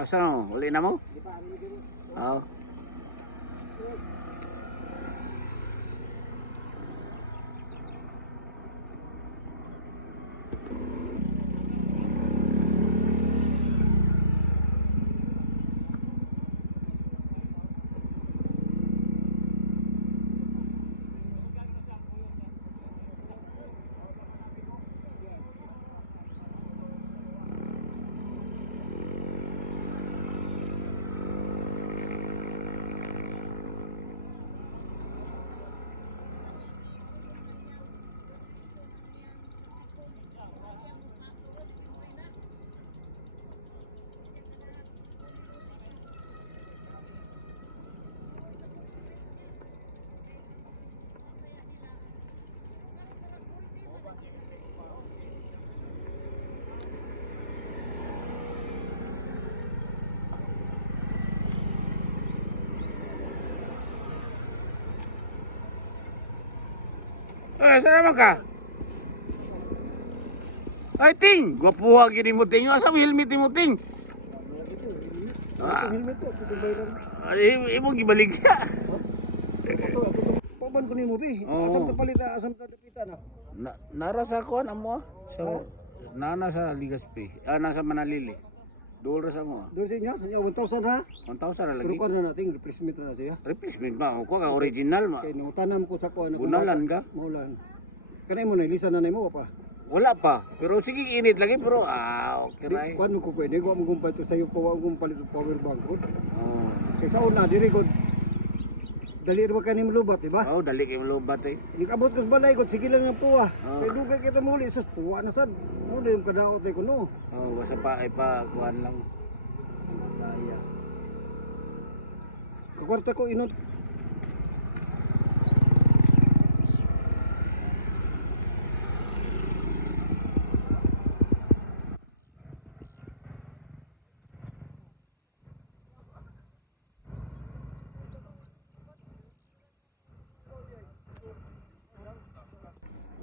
Asa mo? Uli na mo? Oo. Saan naman ka? Ay, Ting! Gwapuha gini mo, Ting. Asa mo helmet mo, Ting? Helmet ko, tutubayran. Imong gibalik ka. Paban ko ni mo, bi. Oo. Asam ta palita, asam ta dapita na. Nara sa kuan amo. So, nana sa Ligaspi. Nasa Manalili. Dool ra sa mo. Doon sa inyo, 1,000 ha. 1,000 na Pero lagi. kuan na natin, replacement na siya. Replacement ba? O ka original ma. Kay nutanam ko sa kuan. Bunalan ka? Maulan. Kanay mo na, ilisa na mo pa. Wala pa. Pero sige init lagi pero okay Di, ra. kuan mo ko pwede, ko mo gumpay to sa'yo po, ako palit ng power bank ko. Oh. Kay sa una, diri ko, dali rin ba kanin lubat, diba? Oh, dali kay lubat eh. Nikabot ko sa balay ko, sige lang ang puwa. Oo. Kay dugay kita muli, sus, puwa na sad. Muli yung kadaot ko, no. Oh, basta pa ay pa kuan lang. Kaya. Kakwarta ko inot.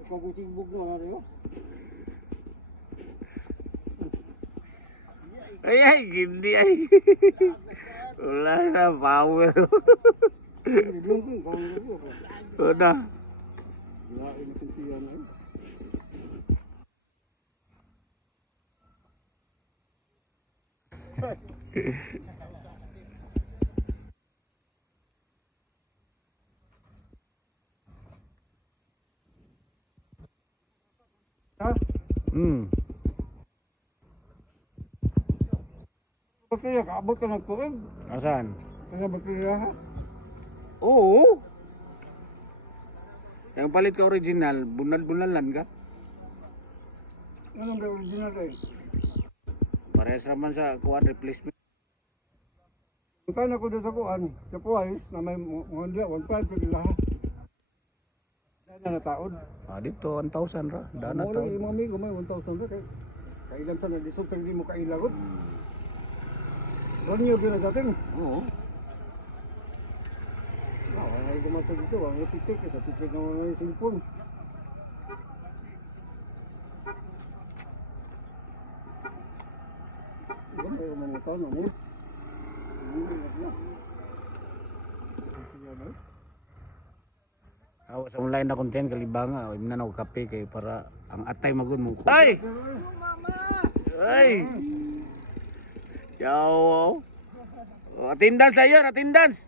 Ikaw kung sigbog na rin, Ay, hindi ay. Wala na power. Belum pun kau ni tu. Udah. Ya ini kesian ni. Ha? Bakit kabot ka ng kurang? Asan? Kaya bakit ha? Oo. Yang palit ka original, bunal-bunalan ka. Anong original eh? Parehas naman sa kuan replacement. Bukan ako doon sa kuan, sa Puwais, na may mga 1.5 kila ha. Dana na taon. Dito 1,000 ra. Dana Mo to. lang yung mga amigo may 1,000 ra kay. Kailan sa nadisog hindi mo kailagot. Ron yung pinagating. Oo. Ay gumatog dito, ang titik, ito titik na mga cellphone. Ganda yung mga taon mo. Awa sa online na content kalibanga, imna na og kape kay para ang atay magun mo. Ay! Ay! Yo. Oh, attendance ayo, attendance.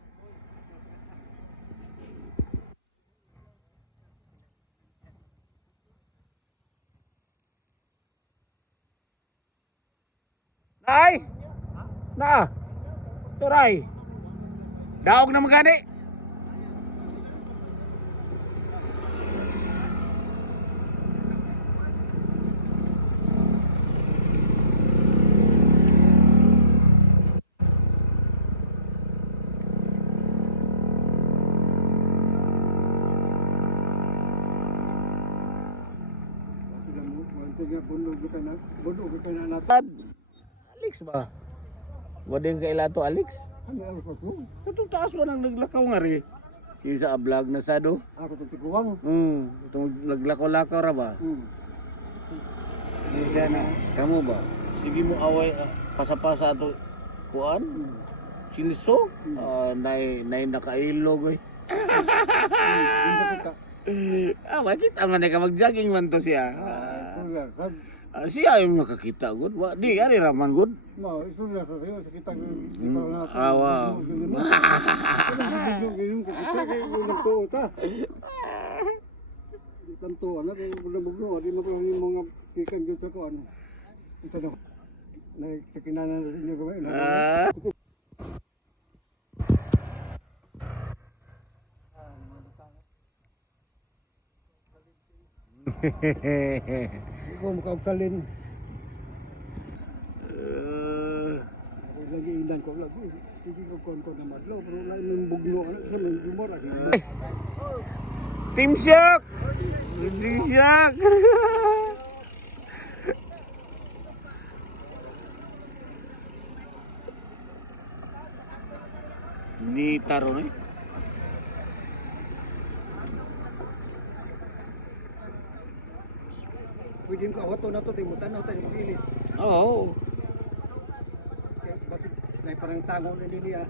Ay! Na! Turay! Daog na magani! Bundog ka na natin. Tad, Alex ba? Wading kaila to Alex? Ano ang ko? Katong taas mo nang naglakaw nga rin. Yung sa vlog na sa do. Ako itong tiguang. Itong naglakaw-lakaw ra ba? Hindi siya na. Kamu ba? Sige mo away, pasa-pasa to. kuan silso nay nakailog eh. Hindi kita. Makita man ka mag-jogging man to siya. Istorya. Siya yung nakakita gud. Wa di ari raman gud. No, istorya sa sayo. Sa kita. Awa. Ganyan ko. Kita kayo nagtuo ta. Tanto na kay bugno di mo pa yung mga kikan jud sa kuan. Ito na. Sa kinanan na inyo gawin. Ikaw makaugtalin. Lagi ilan ko lagi. Hindi ko konto na madlaw pero lain yung bugno anak sa may dumor asi. Team Shock! Team Shock! Ni taro na eh. Pwede ko awato na to di mo tanaw tayo magilis. Oo. Kaya bakit may parang tango na nila.